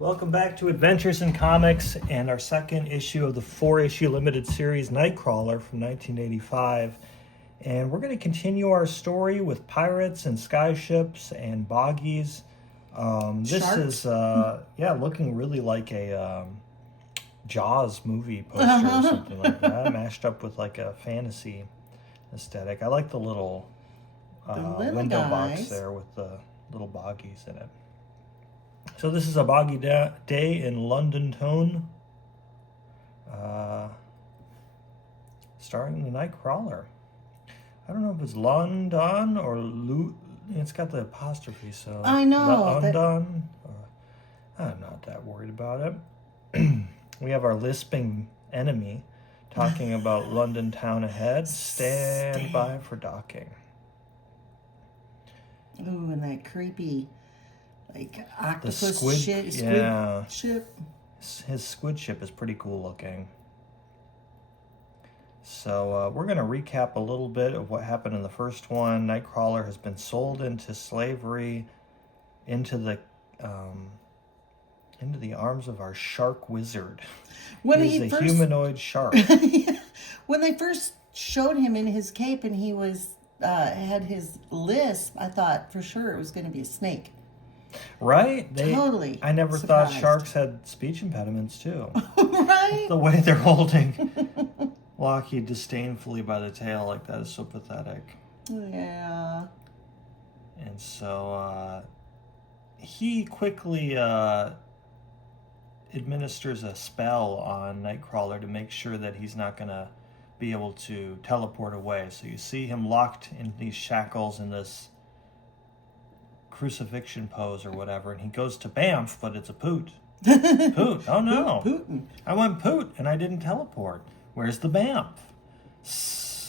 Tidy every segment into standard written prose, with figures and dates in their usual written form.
Welcome back to Adventures in Comics and our second issue of the 4-issue limited series Nightcrawler from 1985. And we're going to continue our story with pirates and skyships and boggies. This Sharks? is, looking really like a Jaws movie poster or something like that, mashed up with like a fantasy aesthetic. I like the little window box guys. there with the little boggies in it. So this is a boggy day in London Town, starring the Nightcrawler. I don't know if it's London or it's got the apostrophe, so I know. London. I'm not that worried about it. We have our lisping enemy talking about London Town ahead. Stand by for docking. Ooh, and that creepy, like octopus squid squid ship. His squid ship is pretty cool looking. So we're going to recap a little bit of what happened in the first one. Nightcrawler has been sold into slavery, into the arms of our shark wizard. He's a humanoid shark. When they first showed him in his cape and he was had his lisp, I thought for sure it was going to be a snake. Right? Totally. I never surprised. thought sharks had speech impediments too. Right? The way they're holding Lockheed disdainfully by the tail like that is so pathetic. Yeah. And so he quickly administers a spell on Nightcrawler to make sure that he's not going to be able to teleport away. So you see him locked in these shackles in this crucifixion pose or whatever, and he goes to bamf, but it's a poot. Poot. Oh no. Putin. I went poot and I didn't teleport. Where's the bamf?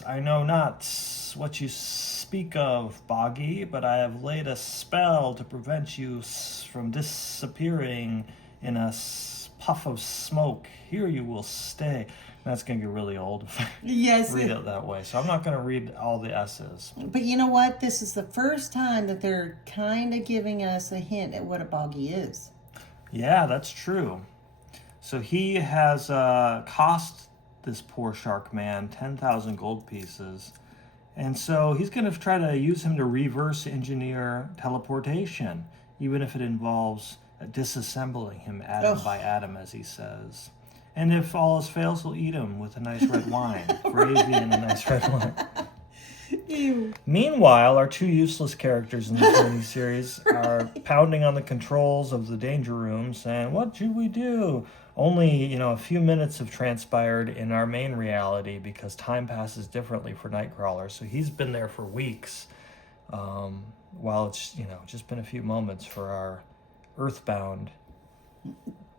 I know not what you speak of, Boggy, but I have laid a spell to prevent you from disappearing in a puff of smoke. Here you will stay. That's going to get really old if I read it that way. So I'm not going to read all the S's. But you know what? This is the first time that they're kind of giving us a hint at what a boggy is. Yeah, that's true. So he has cost this poor shark man 10,000 gold pieces. And so he's going to try to use him to reverse engineer teleportation, even if it involves disassembling him atom by atom, as he says. And if all else fails, he'll eat him with a nice red wine. Gravy and a nice red wine. Ew. Meanwhile, our two useless characters in this miniseries are pounding on the controls of the danger room, saying, "What should we do?" Only, a few minutes have transpired in our main reality because time passes differently for Nightcrawler. So he's been there for weeks, while it's, just been a few moments for our earthbound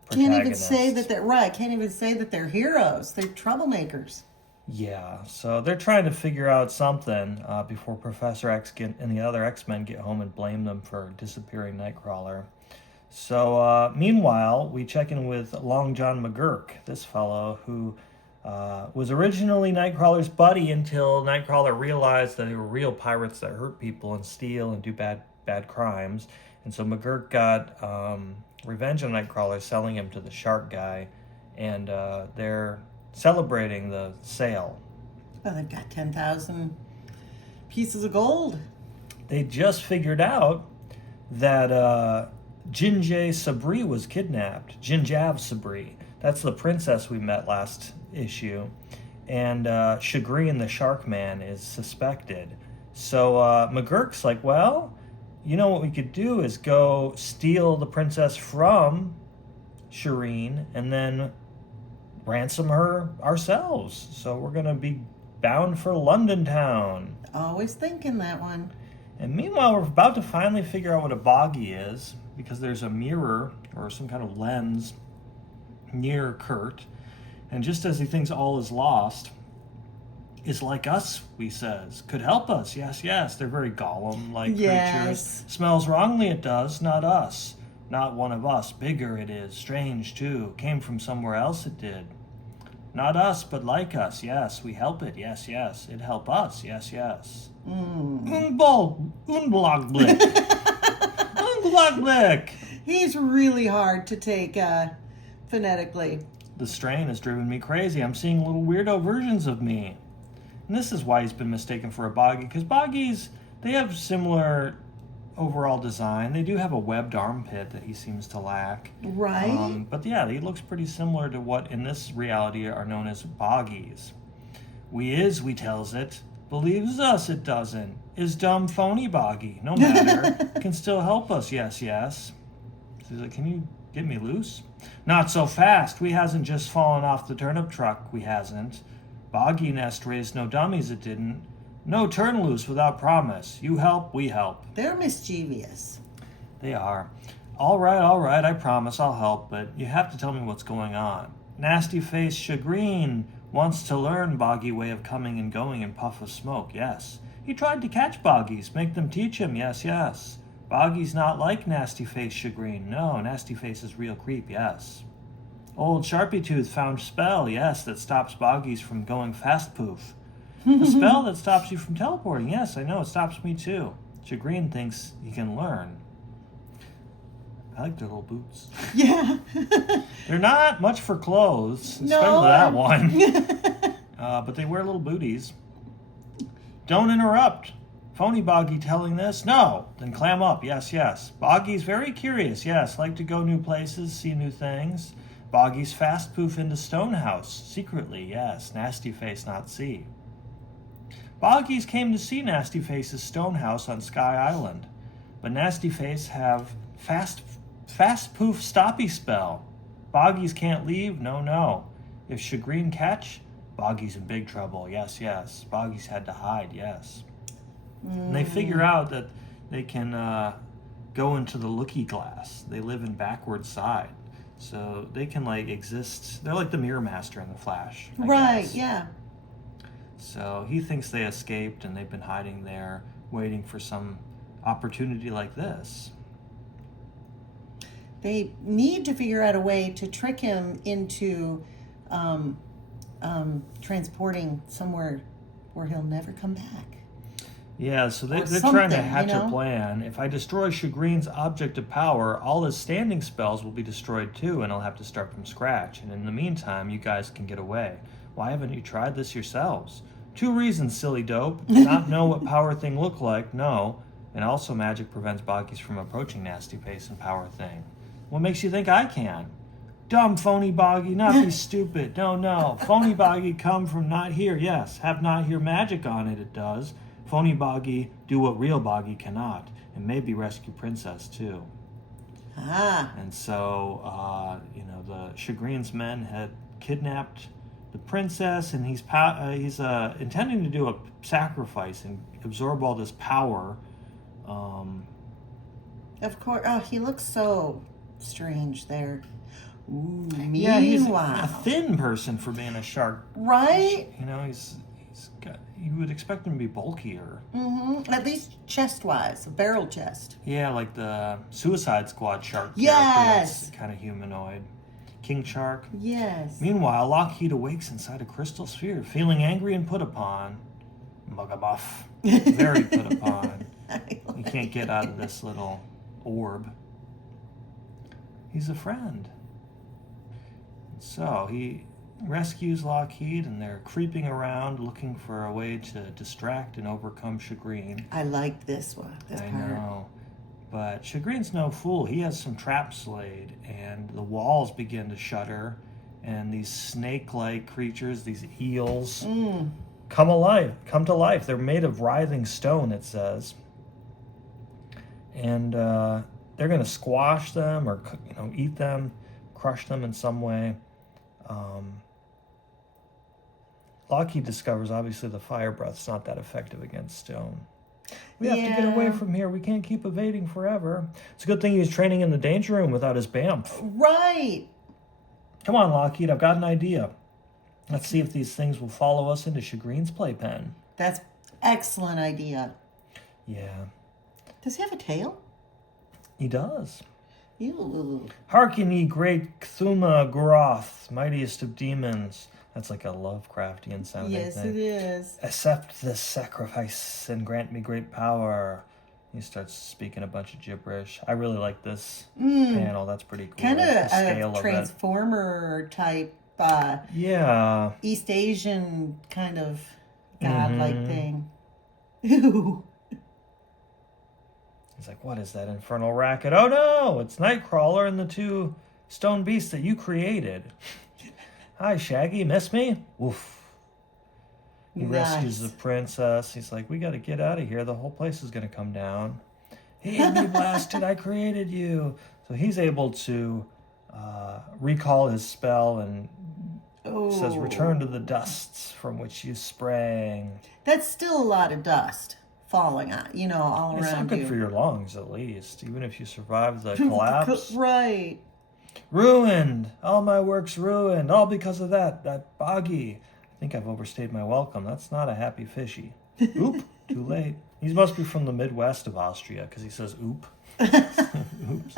Can't even say that they're heroes. They're troublemakers. Yeah, so they're trying to figure out something before Professor X and the other X-Men get home and blame them for disappearing Nightcrawler. So meanwhile, we check in with Long John McGurk, this fellow who was originally Nightcrawler's buddy until Nightcrawler realized that they were real pirates that hurt people and steal and do bad crimes. And so McGurk got revenge on Nightcrawler, selling him to the shark guy, and they're celebrating the sale. Well, they've got 10,000 pieces of gold. They just figured out that Jinjay Sabri was kidnapped. Jinjav Sabri. That's the princess we met last issue. And Chagrin, the shark man, is suspected. So McGurk's like, well, what we could do is go steal the princess from Shireen and then ransom her ourselves. So we're going to be bound for London Town. Always thinking that one. And meanwhile, we're about to finally figure out what a boggy is because there's a mirror or some kind of lens near Kurt. And just as he thinks all is lost, is like us, he says. Could help us. Yes, yes. They're very Gollum-like creatures. Smells wrongly it does, not us. Not one of us. Bigger it is. Strange, too. Came from somewhere else it did. Not us, but like us. Yes, we help it. Yes, yes. It help us. Yes, yes. Unblockblick. Unblockblick. He's really hard to take phonetically. The strain has driven me crazy. I'm seeing little weirdo versions of me. And this is why he's been mistaken for a boggy, because boggies, they have similar overall design. They do have a webbed armpit that he seems to lack. Right. But yeah, he looks pretty similar to what in this reality are known as boggies. We tells it. Believes us, it doesn't. Is dumb phony boggy. No matter. Can still help us, yes. So he's like, can you get me loose? Not so fast. We hasn't just fallen off the turnip truck. We hasn't. Boggy nest raised no dummies, it didn't. No turn loose without promise. You help, we help. They're mischievous. They are. All right, I promise I'll help, but you have to tell me what's going on. Nasty face Chagrin wants to learn Boggy way of coming and going in puff of smoke, yes. He tried to catch Boggies, make them teach him, yes. Boggy's not like Nasty face Chagrin, no, Nasty face is real creep, yes. Old Sharpie Tooth found spell, yes, that stops Boggies from going fast poof. The spell that stops you from teleporting, yes, I know, it stops me too. Chagrin thinks he can learn. I like their little boots. Yeah. They're not much for clothes, especially that one. But they wear little booties. Don't interrupt. Phony Boggy telling this? No. Then clam up, yes. Boggy's very curious, yes. Like to go new places, see new things. Boggy's fast poof into Stonehouse. Secretly, yes. Nasty Face not see. Boggies came to see Nasty Face's Stonehouse on Sky Island. But Nasty Face have fast poof stoppy spell. Boggies can't leave, no. If Chagrin catch, Boggy's in big trouble, yes. Boggies had to hide, yes. And they figure out that they can go into the looky glass. They live in backward side. So they can exist. They're like the Mirror Master in the Flash. I guess. Yeah. So he thinks they escaped and they've been hiding there, waiting for some opportunity like this. They need to figure out a way to trick him into transporting somewhere where he'll never come back. Yeah, so they're trying to hatch a plan. If I destroy Chagrin's object of power, all his standing spells will be destroyed too, and I'll have to start from scratch. And in the meantime, you guys can get away. Why haven't you tried this yourselves? 2 reasons, silly dope. Not know what power thing look like, no. And also magic prevents Boggies from approaching Nasty Face and Power Thing. What makes you think I can? Dumb phony Boggy, not be stupid. No. Phony Boggy come from not here, yes. Have not here magic on it, it does. Phony Boggy do what real Boggy cannot. And maybe rescue Princess, too. And so, the Chagrin's men had kidnapped the princess, and he's intending to do a sacrifice and absorb all this power. Of course. Oh, he looks so strange there. Ooh, meanwhile. Yeah, he's a thin person for being a shark. Right? You would expect him to be bulkier. Mm-hmm. At least chest-wise, a barrel chest. Yeah, like the Suicide Squad shark. Yes! That's kind of humanoid. King Shark. Yes. Meanwhile, Lockheed awakes inside a crystal sphere, feeling angry and put upon. Mugabuff. Very put upon. He can't get out of this little orb. He's a friend. So he rescues Lockheed, and they're creeping around looking for a way to distract and overcome Chagrin. I like this one. I know. But Chagrin's no fool. He has some traps laid, and the walls begin to shudder, and these snake-like creatures, these eels, come to life. They're made of writhing stone, it says. And they're going to squash them or eat them, crush them in some way. Lockheed discovers, obviously, the fire breath's not that effective against stone. We have to get away from here. We can't keep evading forever. It's a good thing he was training in the danger room without his BAMF. Right. Come on, Lockheed. I've got an idea. Let's see if these things will follow us into Chagrin's playpen. That's excellent idea. Yeah. Does he have a tail? He does. Ew. Hearken ye great Cthulhu Guroth, mightiest of demons. That's like a Lovecraftian sounding thing. Yes, it is. Accept this sacrifice and grant me great power. He starts speaking a bunch of gibberish. I really like this panel. That's pretty cool. Kind of The a scale of it. transformer type Yeah. East Asian kind of godlike thing. Ew. He's like, what is that infernal racket? Oh no, it's Nightcrawler and the two stone beasts that you created. Hi, Shaggy, miss me? Oof. He rescues the princess. He's like, we got to get out of here. The whole place is going to come down. Hey, be blasted, I created you. So he's able to recall his spell and says, return to the dusts from which you sprang. That's still a lot of dust falling on, all around you. It's not good for your lungs, at least, even if you survive the collapse. Right. Ruined. All my work's ruined. All because of that boggy. I think I've overstayed my welcome. That's not a happy fishy. Oop, too late. He must be from the Midwest of Austria, because he says oop. Oops.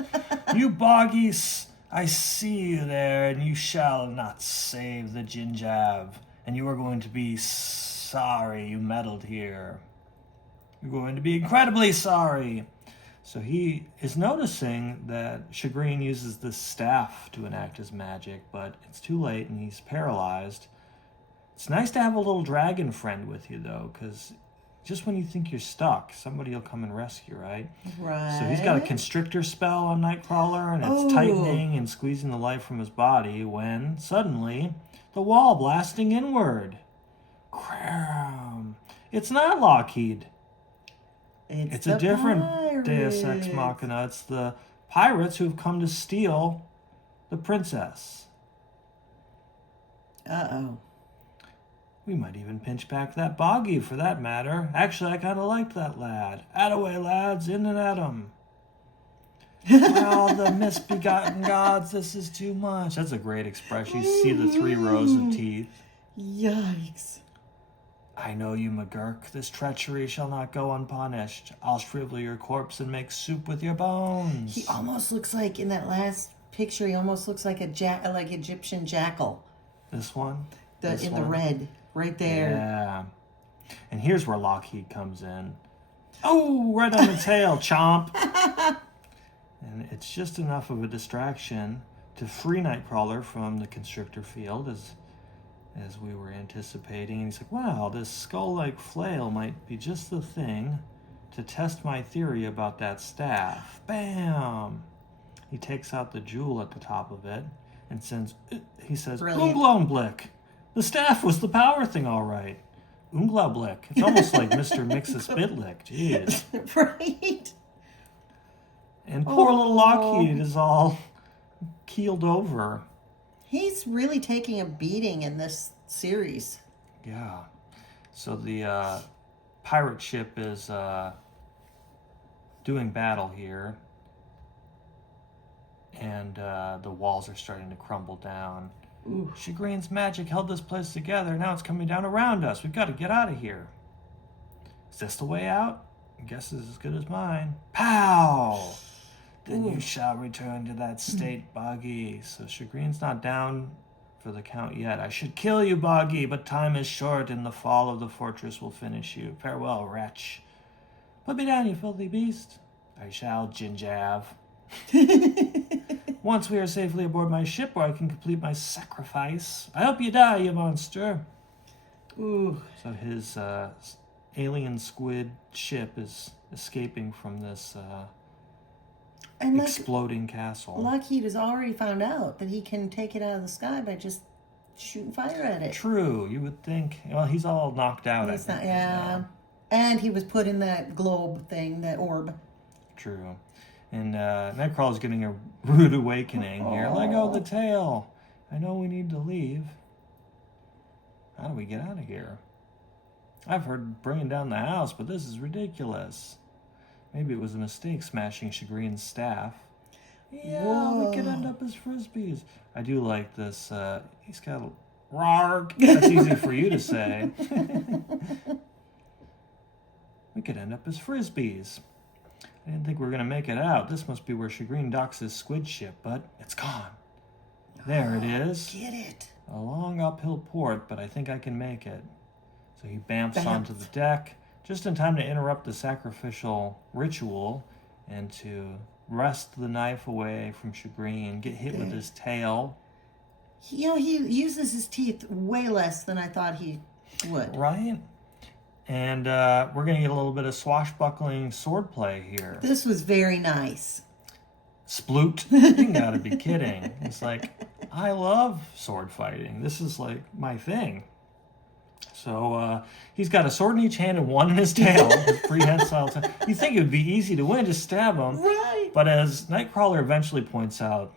You boggies, I see you there, and you shall not save the ginjab. And you are going to be sorry you meddled here. You're going to be incredibly sorry. So he is noticing that Chagrin uses this staff to enact his magic, but it's too late and he's paralyzed. It's nice to have a little dragon friend with you, though, because just when you think you're stuck, somebody will come and rescue, right? Right. So he's got a constrictor spell on Nightcrawler, and it's tightening and squeezing the life from his body when, suddenly, the wall blasting inward. Cram. It's not Lockheed. It's a different pirates. Deus Ex Machina. It's the pirates who have come to steal the princess. Uh-oh. We might even pinch back that boggy, for that matter. Actually, I kind of liked that lad. Attaway, lads, in and at 'em. Well, the misbegotten gods, this is too much. That's a great expression. You see the 3 rows of teeth. Yikes. I know you, McGurk. This treachery shall not go unpunished. I'll shrivel your corpse and make soup with your bones. He almost looks like, in that last picture, he almost looks like like Egyptian jackal. This one? In the red. Right there. Yeah. And here's where Lockheed comes in. Oh, right on the tail, chomp. And it's just enough of a distraction to free Nightcrawler from the constrictor field, as we were anticipating. And he's like, wow, this skull-like flail might be just the thing to test my theory about that staff. Bam! He takes out the jewel at the top of it and he says, Unglaublich. The staff was the power thing, all right. Unglaublich. It's almost like Mr. Mixus-Bitlick. Jeez. Right. And poor little Lockheed is all keeled over. He's really taking a beating in this series. Yeah. So the pirate ship is doing battle here. And the walls are starting to crumble down. Ooh. Chagrin's magic held this place together. Now it's coming down around us. We've got to get out of here. Is this the way out? I guess it's as good as mine. Pow! Then you shall return to that state, Boggy. So Chagrin's not down for the count yet. I should kill you, Boggy, but time is short, and the fall of the fortress will finish you. Farewell, wretch. Put me down, you filthy beast. I shall, Ginjav. Once we are safely aboard my ship where I can complete my sacrifice. I hope you die, you monster. Ooh. So his alien squid ship is escaping from this exploding castle. Lockheed has already found out that he can take it out of the sky by just shooting fire at it. True, you would think. Well, he's all knocked out. He's not, yeah. And he was put in that globe thing, that orb. True. And Nightcrawler's getting a rude awakening here. Let go of the tail. I know we need to leave. How do we get out of here? I've heard bringing down the house, but this is ridiculous. Maybe it was a mistake smashing Chagrin's staff. Yeah, Whoa. we could end up as frisbees. I do like this. He's got a... Rarg. That's easy for you to say. We could end up as frisbees. I didn't think we were going to make it out. This must be where Chagrin docks his squid ship, but it's gone. There it is. Get it. A long uphill port, but I think I can make it. So he bamps onto the deck. just in time to interrupt the sacrificial ritual and to wrest the knife away from Chagrin, get hit with his tail. You know, he uses his teeth way less than I thought he would. Right? And we're going to get a little bit of swashbuckling swordplay here. This was very nice. Sploot. You gotta be kidding. It's like, I love sword fighting. This is like my thing. So he's got a sword in each hand and one in his tail. His prehensile tail. You think it would be easy to win, just stab him. Right. But as Nightcrawler eventually points out,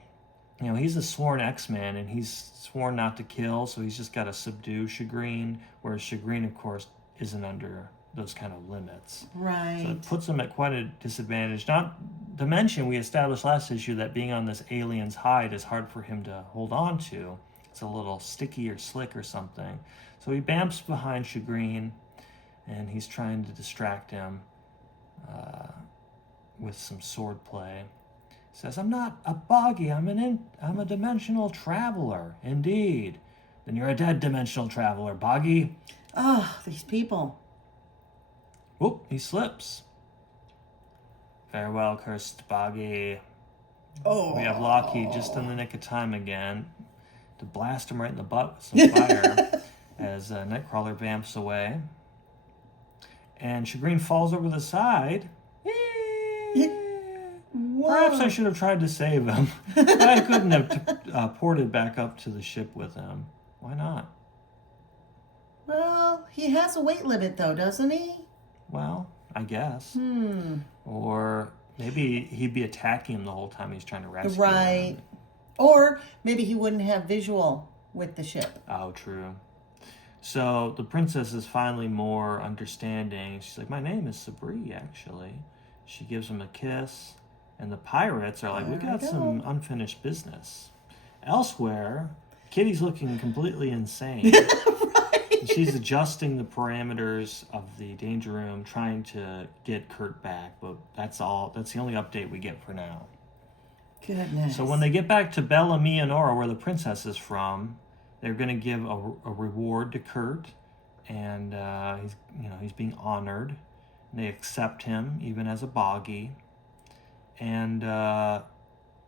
you know, he's a sworn X-Man and he's sworn not to kill, so he's just got to subdue Chagrin, whereas Chagrin, of course, isn't under those kind of limits. Right. So it puts him at quite a disadvantage. Not to mention, we established last issue that being on this alien's hide is hard for him to hold on to. It's a little sticky or slick or something. So he bamps behind Chagrin, and he's trying to distract him with some swordplay. He says, "I'm not a boggy. I'm a dimensional traveler. Indeed. Then you're a dead dimensional traveler, boggy." Oh, these people. Whoop! He slips. Farewell, cursed boggy. Oh. We have Lockheed just in the nick of time again to blast him right in the butt with some fire as Nightcrawler vamps away. And Chagrin falls over the side. Perhaps I should have tried to save him, but I couldn't have ported back up to the ship with him. Why not? Well, he has a weight limit, though, doesn't he? Well, I guess. Or maybe he'd be attacking him the whole time he's trying to rescue Right. him. Or maybe he wouldn't have visual with the ship. Oh, true. So the princess is finally more understanding. She's like, "My name is Sabri, actually." She gives him a kiss. And the pirates are like, "We got some unfinished business." Elsewhere, Kitty's looking completely insane. Right. She's adjusting the parameters of the danger room, trying to get Kurt back. But that's all. That's the only update we get for now. Goodness. So when they get back to Bella Mianora, where the princess is from, they're going to give a reward to Kurt, and he's being honored. And they accept him even as a boggy, and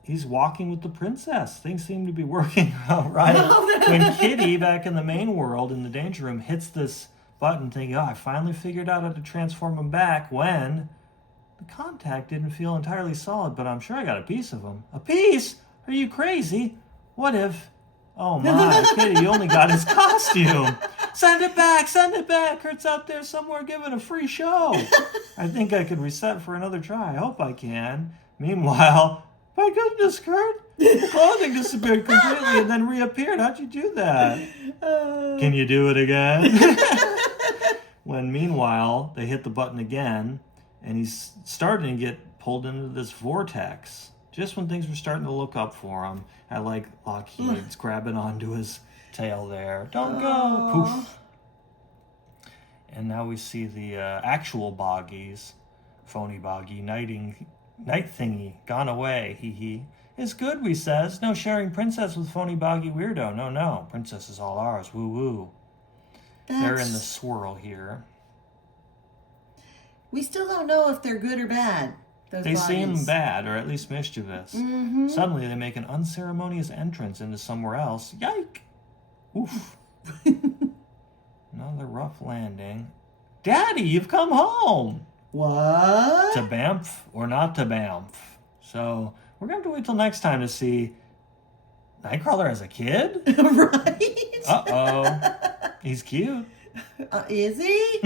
he's walking with the princess. Things seem to be working out right. When Kitty, back in the main world in the danger room, hits this button, thinking, "Oh, I finally figured out how to transform him back," when the contact didn't feel entirely solid, but I'm sure I got a piece of him. A piece? Are you crazy? What if... Oh my, Kitty, you only got his costume. Send it back, send it back. Kurt's out there somewhere giving a free show. I think I could reset for another try. I hope I can. Meanwhile, my goodness, Kurt, the clothing disappeared completely and then reappeared. How'd you do that? Can you do it again? When meanwhile, they hit the button again, and he's starting to get pulled into this vortex. Just when things were starting to look up for him, I like Lockheed's grabbing onto his tail there. "Don't go!" Poof. And now we see the actual boggies. Phony boggy, night thingy, gone away, hee hee. "It's good," we says. "No sharing princess with phony boggy weirdo. No. Princess is all ours. Woo woo." They're in the swirl here. We still don't know if they're good or bad. They seem bad, or at least mischievous. Suddenly, they make an unceremonious entrance into somewhere else. Yike! Oof. Another rough landing. "Daddy, you've come home!" What? To Banff or not to Banff? So, we're going to have to wait till next time to see Nightcrawler as a kid? Right? Uh-oh. He's cute. Is he?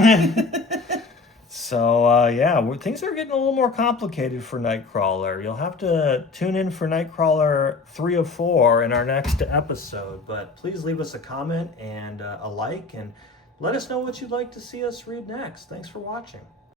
So, things are getting a little more complicated for Nightcrawler. You'll have to tune in for Nightcrawler 3 of 4 in our next episode. But please leave us a comment and a like, and let us know what you'd like to see us read next. Thanks for watching.